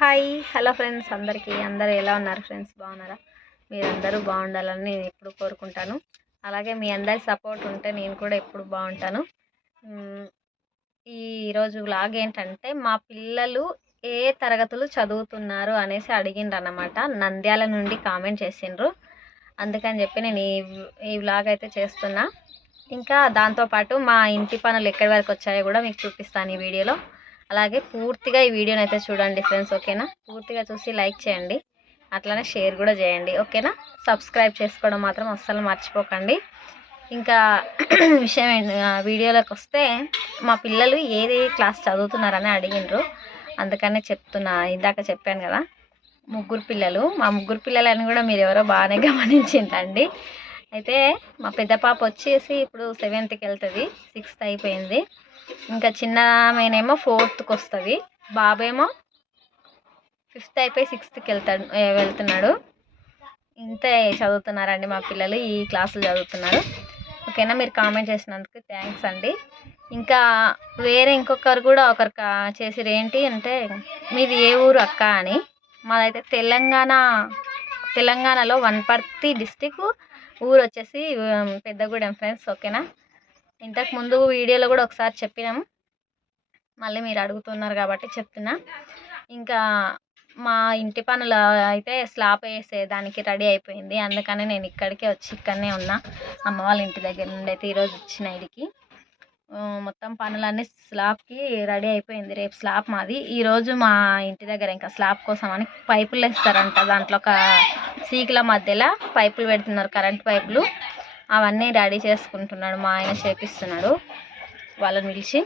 Hi hello friends, అందరూ ఎలా ఉన్నారు ఫ్రెండ్స్? బాగున్నారా? మీరందరూ బాగుండాలని నేను ఎప్పుడు కోరుకుంటాను. అలాగే మీ అందరి సపోర్ట్ ఉంటే నేను కూడా ఎప్పుడు బాగుంటాను. ఈరోజు వ్లాగ్ ఏంటంటే, మా పిల్లలు ఏ తరగతులు చదువుతున్నారు అనేసి అడిగిండ్రు అన్నమాట. నంద్యాల నుండి కామెంట్ చేసిండ్రు. అందుకని చెప్పి నేను ఈ వ్లాగ్ అయితే చేస్తున్నా. ఇంకా దాంతోపాటు మా ఇంటి పనులు ఎక్కడి వరకు వచ్చాయో కూడా మీకు చూపిస్తాను ఈ వీడియోలో. అలాగే పూర్తిగా ఈ వీడియోని అయితే చూడండి ఫ్రెండ్స్, ఓకేనా? పూర్తిగా చూసి లైక్ చేయండి, అట్లానే షేర్ కూడా చేయండి, ఓకేనా? సబ్స్క్రైబ్ చేసుకోవడం మాత్రం అస్సలు మర్చిపోకండి. ఇంకా విషయం వీడియోలోకి వస్తే, మా పిల్లలు ఏది క్లాస్ చదువుతున్నారని అడిగినారు. అందుకనే చెప్తున్నా. ఇందాక చెప్పాను కదా, ముగ్గురు పిల్లలు. మా ముగ్గురు పిల్లలని కూడా మీరు ఎవరో బాగానే గమనించిందండి. అయితే మా పెద్ద పాప వచ్చేసి ఇప్పుడు 7th వెళ్తుంది, 6th అయిపోయింది. ఇంకా చిన్న ఆమెనేమో 4th వస్తుంది. బాబేమో 5th అయిపోయి 6th వెళ్తున్నాడు. ఇంతే చదువుతున్నారండి మా పిల్లలు, ఈ క్లాసులు చదువుతున్నారు, ఓకేనా? మీరు కామెంట్ చేసినందుకు థ్యాంక్స్ అండి. ఇంకా వేరే ఇంకొకరు కూడా ఒకరు చేసిరు. ఏంటి అంటే, మీది ఏ ఊరు అక్క అని. మాదైతే తెలంగాణలో వనపర్తి డిస్టిక్, ఊరు వచ్చేసి పెద్దగూడెం ఫ్రెండ్స్, ఓకేనా? ఇంతకు ముందు వీడియోలో కూడా ఒకసారి చెప్పినాము, మళ్ళీ మీరు అడుగుతున్నారు కాబట్టి చెప్తున్నా. ఇంకా మా ఇంటి పనులు అయితే స్లాబ్ వేసేదానికి రెడీ అయిపోయింది. అందుకని నేను ఇక్కడనే ఉన్నా, అమ్మ వాళ్ళ ఇంటి దగ్గర నుండి అయితే ఈరోజు వచ్చిన ఇడికి. మొత్తం పనులన్నీ స్లాబ్కి రెడీ అయిపోయింది. రేపు స్లాబ్ మాది. ఈరోజు మా ఇంటి దగ్గర ఇంకా స్లాబ్ కోసం అని పైపులు వేస్తారంట. దాంట్లో ఒక సీకుల మధ్యలో పైపులు పెడుతున్నారు, కరెంట్ పైపులు. అవన్నీ రెడీ చేసుకుంటున్నాడు మా ఆయన, చేపిస్తున్నాడు వాళ్ళని పిలిచి.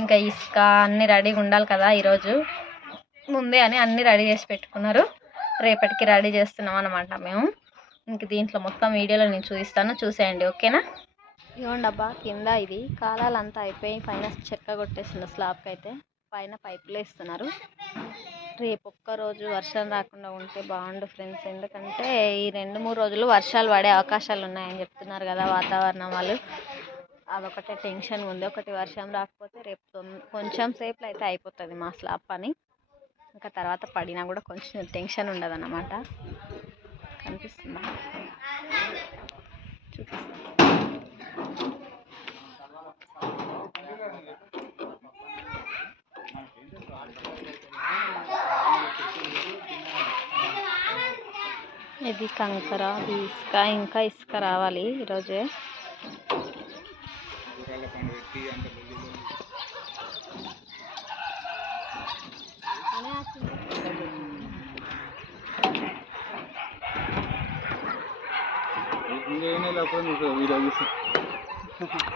ఇంకా ఇసుక అన్నీ రెడీగా ఉండాలి కదా, ఈరోజు ముందే అని అన్నీ రెడీ చేసి పెట్టుకున్నారు. రేపటికి రెడీ చేస్తున్నాం అన్నమాట మేము. ఇంక దీంట్లో మొత్తం వీడియోలో నేను చూపిస్తాను, చూసేయండి, ఓకేనా? ఇవ్వండి అబ్బా, కింద ఇది కాలాలంతా అయిపోయి పైన చెక్క కొట్టేసింది స్లాబ్కి. అయితే పైన పైపులు వేస్తున్నారు. రేపు ఒక్కరోజు వర్షం రాకుండా ఉంటే బాగుండు ఫ్రెండ్స్. ఎందుకంటే ఈ 2-3 రోజులు వర్షాలు పడే అవకాశాలు ఉన్నాయని చెప్తున్నారు కదా వాతావరణం వాళ్ళు. అదొకటే టెన్షన్ ఉంది. ఒకటి వర్షం రాకపోతే రేపు కొంచెం సేపులో అయితే అయిపోతుంది మా స్లాబ్ పని. ఇంకా తర్వాత పడినా కూడా కొంచెం టెన్షన్ ఉండదు అన్నమాట. కనిపిస్తుందా? చూపిస్తాను. ఇది కంకర, అది ఇసుక. ఇంకా ఇసుక రావాలి ఈరోజే.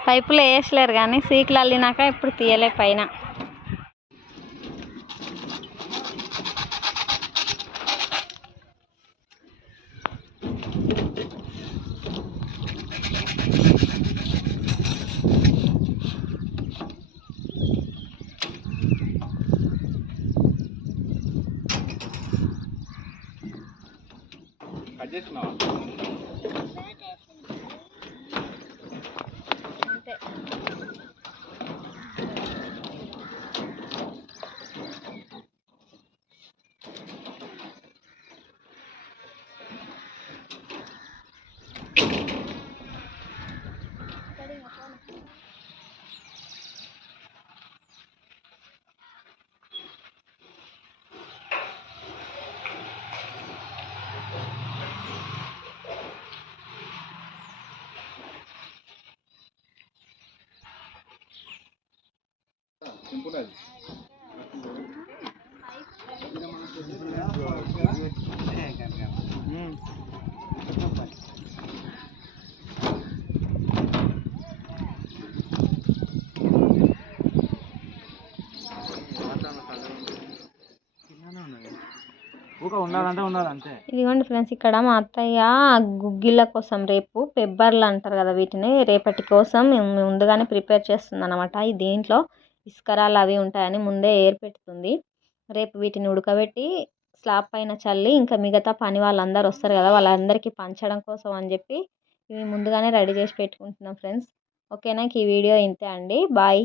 పైపులు వేసలేరు కానీ సీకులు అల్లినాక ఇప్పుడు తీయలే పైన. ఇదిగోండి ఫ్రెండ్స్, ఇక్కడ మా అత్తయ్య గుగ్గిళ్ళ కోసం, రేపు పెబ్బర్లు అంటారు కదా వీటిని, రేపటి కోసం ముందుగానే ప్రిపేర్ చేస్తుంది అనమాట. దీంట్లో ఇసుకరాలు అవి ఉంటాయని ముందే ఏర్పెడుతుంది. రేపు వీటిని ఉడకబెట్టి స్లాబ్ పైన చల్లి, ఇంకా మిగతా పని వాళ్ళందరూ వస్తారు కదా, వాళ్ళందరికీ పంచడం కోసం అని చెప్పి ఇవి ముందుగానే రెడీ చేసి పెట్టుకుంటున్నాం ఫ్రెండ్స్, ఓకేనా? ఈ వీడియో ఇంతే అండి, బాయ్.